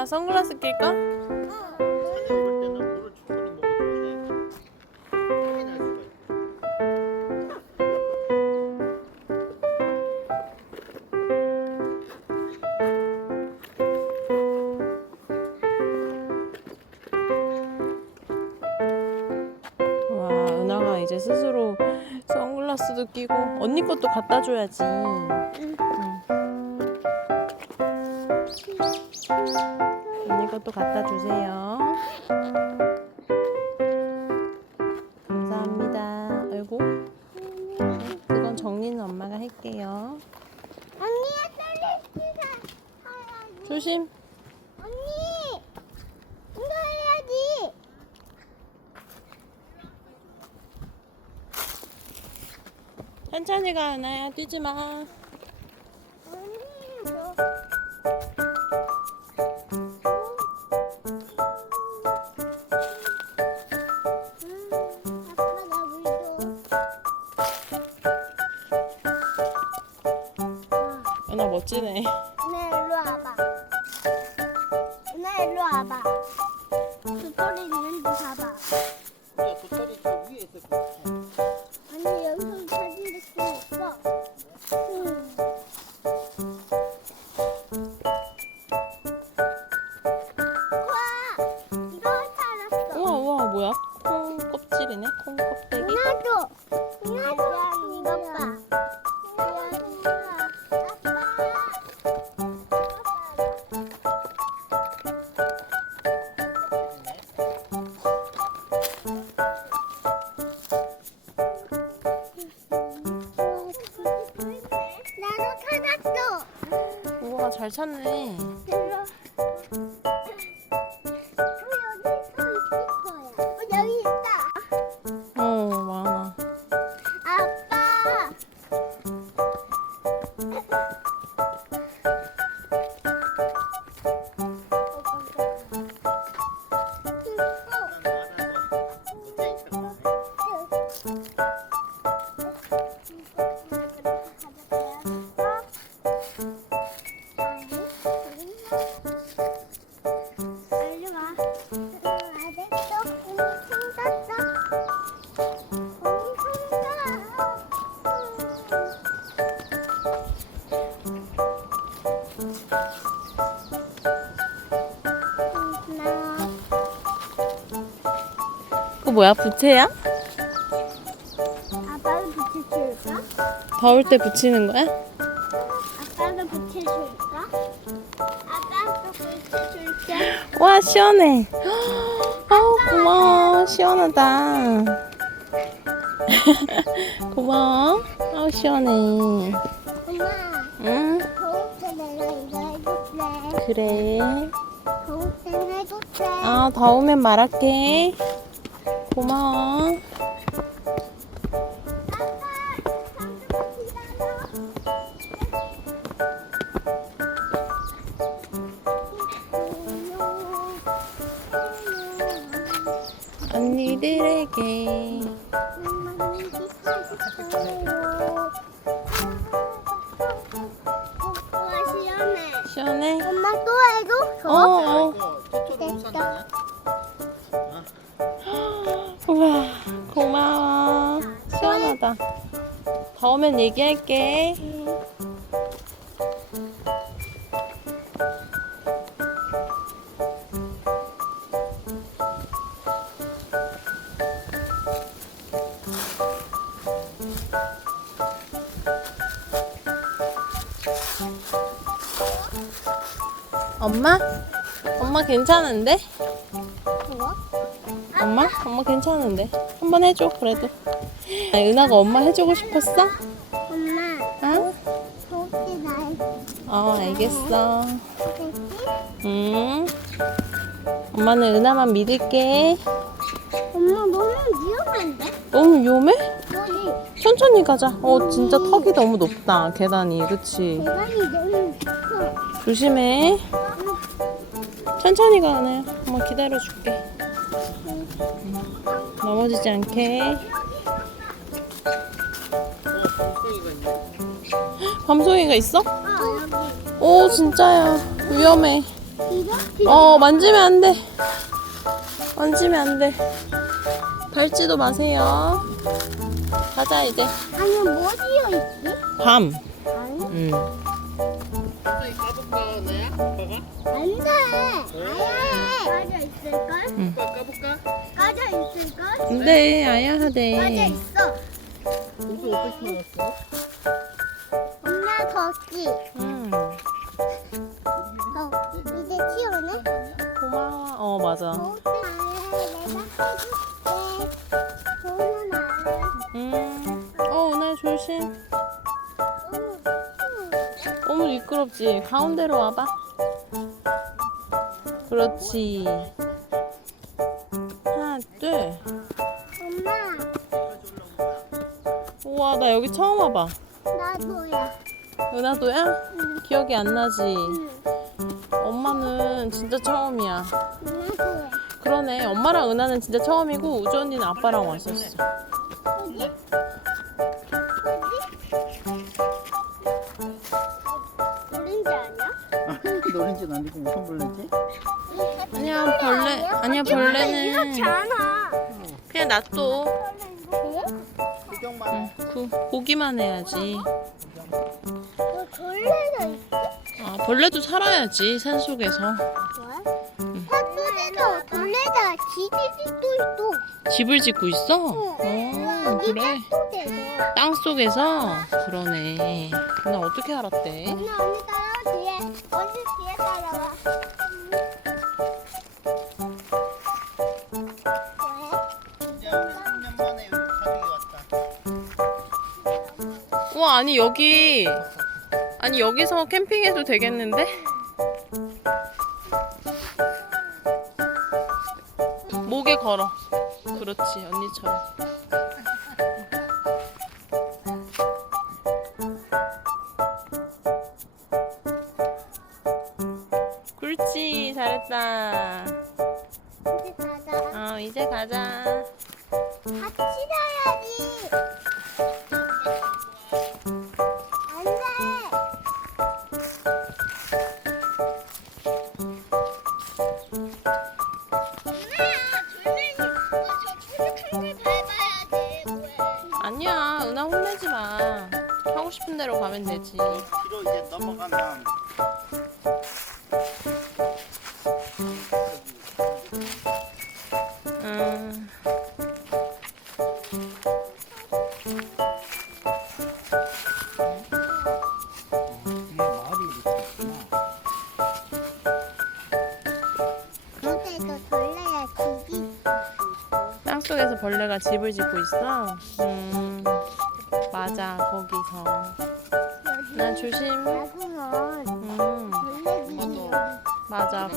은하야 선글라스 낄까? 와 은하가 이제 스스로 선글라스도 끼고 언니 것도 갖다 줘야지. 응. 언니 것도 갖다 주세요. 감사합니다. 아이고 그건 정리는 엄마가 할게요. 언니야 해야지. 조심. 언니 이거 해야지. 천천히 가 은하야 뛰지 마. 멋지네. 은 잘 찾네. 그거 뭐야 부채야? 아빠도 붙여줄까? 더울 때 붙이는 거야? 아빠도 붙여줄까? 아빠도. 와 시원해. 아우 고마워 시원하다. 고마워. 아우 시원해. 엄마, 응 더울 때 내가 이거 해줄게. 그래. 더울 때 해줄게. 아 더우면 말할게. 고마워. 언니들에게 시원해. 시원하다. 더우면 얘기할게. 엄마? 엄마 괜찮은데? 뭐? 엄마? 엄마 괜찮은데? 한번 해줘 그래도 아, 은하가 엄마 해주고 싶었어? 엄마, 어? 더울 때나 해줘. 어 알겠어? 응 엄마는 은하만 믿을게 엄마 너무 위험한데? 너무 위험해? 여기 천천히 가자 어 진짜 턱이 너무 높다 계단이 그치? 계단이 너무 커. 조심해 천천히 가 은하야 엄마 기다려줄게 넘어지지 않게 밤송이가 있어? 아 여기 오 진짜야 위험해 어 만지면 안 돼. 만지면 안 돼. 밟지도 마세요. 가자 이제. 아니 뭐 지어 있지? 밤. 아빠가? 안돼 아예 까져 있을걸? 아빠 까볼까? 까져 있을걸? 근데 아야 까져 하대. 있어 옷을 어떻게 입었어? 엄마 덥지? 음. 더 이제 치우네? 고마워. 어 맞아. 내가 해줄게 안해 음. 어 은하 조심. 너무 미끄럽지. 가운데로 와봐. 그렇지. 하나 둘. 엄마 우와 나 여기 처음 와봐. 나도야 은하도야? 응. 기억이 안 나지. 응. 엄마는 진짜 처음이야. 나도야 그러네. 엄마랑 은하는 진짜 처음이고 우주 언니는 아빠랑 왔었어. 오렌지 아니야? 노린지는 아니고 무슨 벌레지? 아니야 벌레. 아니야 벌레는 이렇지 않아 그냥 놔둬. 구경만 해. 그 보기만 해야지. 벌레도 살아야지 산 속에서. 왜? 핫도그에서 벌레가 지지직도 있어 집을 짓고 있어? 어 여기 그래. 핫도그에서 땅 속에서 그러네. 나 어떻게 알았대? 언니 언니 따라와 뒤에 언니 뒤에 따라와 왜? 이제 우리 3년 만에 여기 가족이 왔다. 우와 아니 여기 아니 여기서 캠핑해도 되겠는데? 목에 걸어. 그렇지 언니처럼. 그렇지 잘했다. 이제 가자 어 이제 가자. 같이 가야지 대로 가면 되지. 뒤로 이제 넘어가면 음. 이게 마을이 이렇게 있구나. 그때도 벌레야 지지 땅 속에서 벌레가 집을 짓고 있어. 음, 맞아 거기서. 나 조심. 나중은 음, 벌레들이 맞아.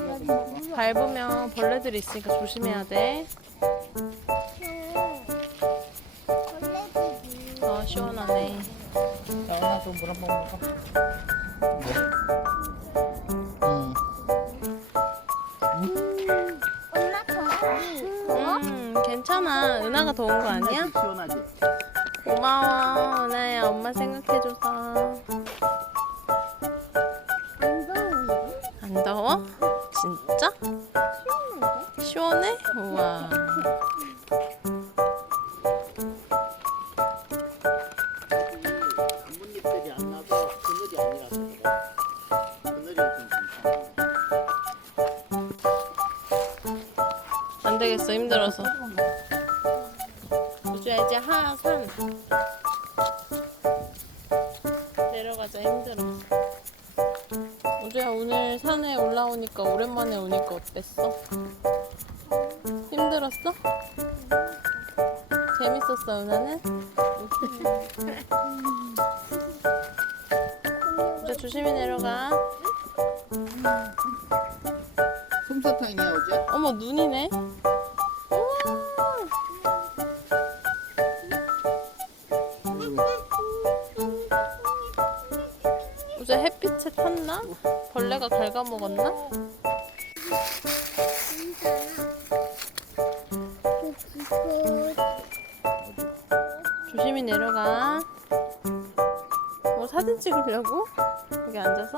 밟으면 벌레들이 있으니까 조심해야 돼. 벌레들이 어 시원하네. 자, 하나 좀 물 한 번 먹어. 응. 엄마 더운지 어? 음, 괜찮아. 은하가 더운 거 아니야? 시원하지? 고마워 은하야 엄마 생각해줘서. 안 되겠어 힘들어서. 우주야 이제 하산 내려가자 힘들어. 우주야 오늘 산에 올라오니까 오랜만에 오니까 어땠어? 힘들었어? 재밌었어 은하는? 우주 조심히 내려가. 솜사탕이야 어제? 어머 눈이네. 벌레가 갉아먹었나? 조심히 내려가. 뭐 사진 찍으려고? 여기 앉아서?